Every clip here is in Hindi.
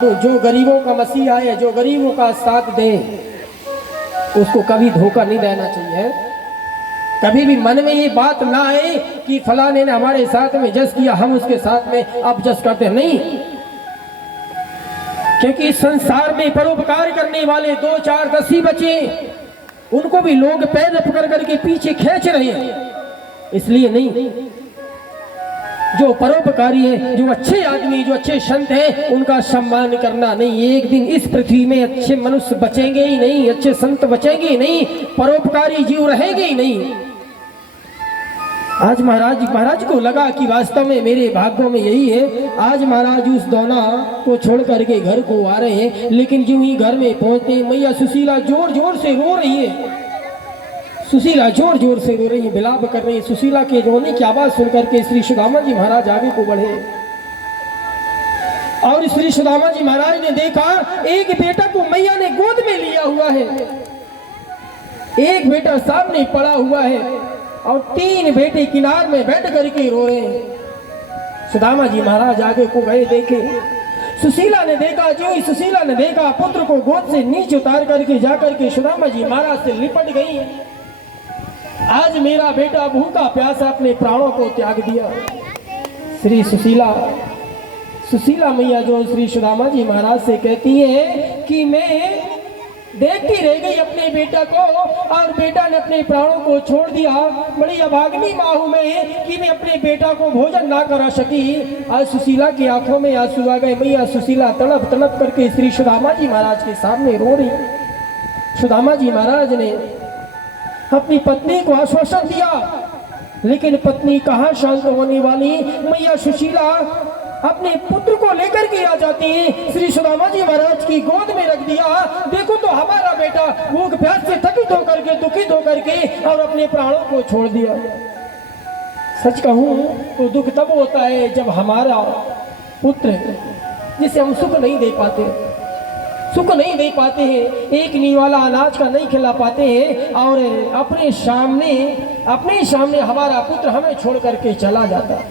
तो जो गरीबों का मसीहा है, जो गरीबों का साथ दे, उसको कभी धोखा नहीं देना चाहिए। कभी भी मन में ये बात ना आए कि फलाने ने हमारे साथ में जस किया, हम उसके साथ में अब जस करते नहीं। क्योंकि इस संसार में परोपकार करने वाले 2 4 10 ही बचे, उनको भी लोग पैर पकड़ करके पीछे खींच रहे हैं। इसलिए नहीं, जो परोपकारी है, जो अच्छे आदमी, जो अच्छे संत हैं, उनका सम्मान करना नहीं। एक दिन इस पृथ्वी में अच्छे मनुष्य बचेंगे ही नहीं, अच्छे संत बचेंगे ही नहीं, परोपकारी जीव रहेंगे ही नहीं। आज महाराज को लगा कि वास्तव में मेरे भाग्यों में यही है। आज महाराज उस दौना को छोड़ करके घर को आ रहे हैं, लेकिन जो ही घर में पहुंचते मैया सुशीला जोर जोर से रो रही है। सुशीला जोर जोर से रो रही है, विलाप कर रही है। सुशीला के रोने की आवाज सुनकर के श्री सुदामा जी महाराज आगे को बढ़े और श्री सुदामा जी महाराज ने देखा एक बेटा को मैया ने गोद में लिया हुआ है, एक बेटा सामने पड़ा हुआ है और 3 बेटे किनार में बैठ करके रो रहे हैं। सुदामा जी महाराज आगे को गए, देखे सुशीला ने देखा। जो ही सुशीला ने देखा, पुत्र को गोद से नीचे उतार करके जाकर के सुदामा जी महाराज से लिपट गई। आज मेरा बेटा भूखा प्यासा अपने प्राणों को त्याग दिया। श्री सुशीला मैया जो श्री सुदामा जी महाराज से कहती है कि मैं देखती रह गई अपने बेटा को, और बेटा ने अपने प्राणों को छोड़ दिया। बड़ी अभागनी माँ हूं मैं कि मैं अपने बेटा को भोजन ना करा सकी। आज सुशीला की आंखों में आंसू आ गए। मैया सुशीला तड़प तड़प करके श्री सुदामा जी महाराज के सामने रो रही। सुदामा जी महाराज ने अपनी पत्नी को आश्वासन दिया, लेकिन पत्नी कहाँ शांत होने वाली। मैया सुशीला अपने पुत्र को लेकर के आ जाती है, श्री सुदामा जी महाराज की गोद में रख दिया। देखो तो हमारा बेटा भूख प्यास से थकित होकर के, दुखित होकर के और अपने प्राणों को छोड़ दिया। सच कहूं तो दुख तब होता है जब हमारा पुत्र, जिसे हम सुख नहीं दे पाते हैं, एक निवाला अनाज का नहीं खिला पाते हैं, और अपने सामने हमारा पुत्र हमें छोड़ करके चला जाता है।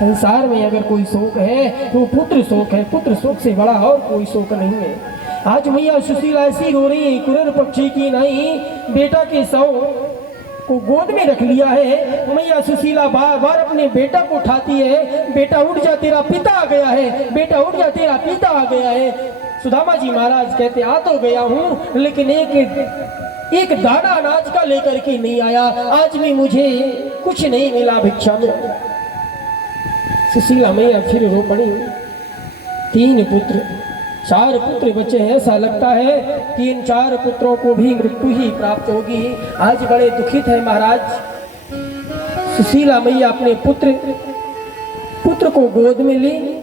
संसार में अगर कोई शोक है तो पुत्र शोक है। पुत्र शोक से बड़ा और कोई शोक नहीं है। आज मैया सुशीला ऐसी रो रही है, कुरर पक्षी की नहीं, बेटा के शव को गोद में रख लिया है। मैया सुशीला बार बार अपने बेटा को उठाती है, बेटा उठ जा तेरा पिता आ गया है, बेटा उठ जा तेरा पिता आ गया है। सुदामा जी महाराज कहते आ तो गया हूँ, लेकिन एक दाना अनाज का लेकर के नहीं आया। आज भी मुझे कुछ नहीं मिला भिक्षा में। सुशीला मैया फिर रो पड़ी। 3 पुत्र 4 पुत्र बचे हैं। ऐसा लगता है 3 4 पुत्रों को भी मृत्यु ही प्राप्त होगी। आज बड़े दुखित है महाराज। सुशीला मैया अपने पुत्र को गोद में ली।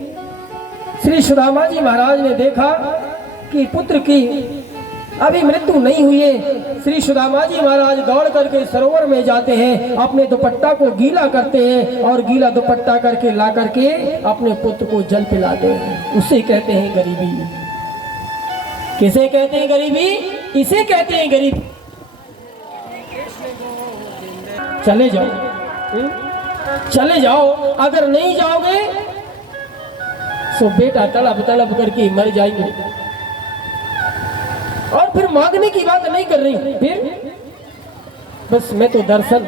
श्री सुदामा जी महाराज ने देखा कि पुत्र की अभी मृत्यु नहीं हुई है। श्री सुदामा जी महाराज दौड़ करके सरोवर में जाते हैं, अपने दुपट्टा को गीला करते हैं और गीला दुपट्टा करके ला करके अपने पुत्र को जल पिलाते हैं। उसे कहते हैं गरीबी। किसे कहते हैं गरीबी? इसे कहते हैं गरीबी। चले जाओ। अगर नहीं जाओगे तो बेटा तड़प तड़प करके मर जाएंगे। और फिर मांगने की बात नहीं कर रही, फिर बस मैं तो दर्शन